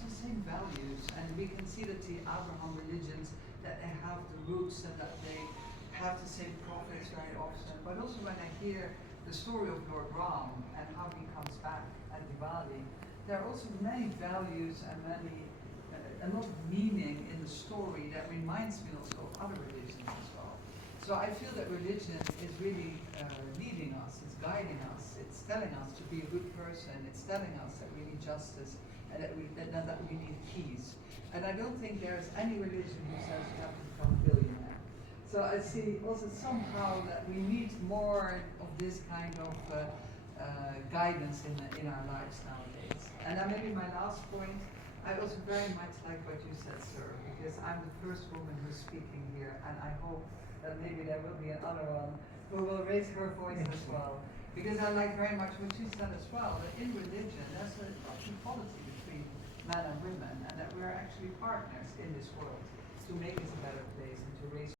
also the same values, and we can see that the Abraham religions, that they have the roots and that they have the same prophets very often. But also when I hear the story of Lord Ram and how he comes back at Diwali, there are also many values and a lot of meaning in the story that reminds me also of other religions as well. So I feel that religion is really leading us, it's guiding us, it's telling us to be a good person, it's telling us that we need justice and that we need peace. And I don't think there is any religion who says you have to become a billionaire. So I see also somehow that we need more of this kind of guidance in our lives nowadays. And then maybe my last point, I also very much like what you said, sir, because I'm the first woman who's speaking here, and I hope that maybe there will be another one who will raise her voice as well. Because I like very much what you said as well, that in religion there's an equality between men and women, and that we're actually partners in this world to make it a better place and to raise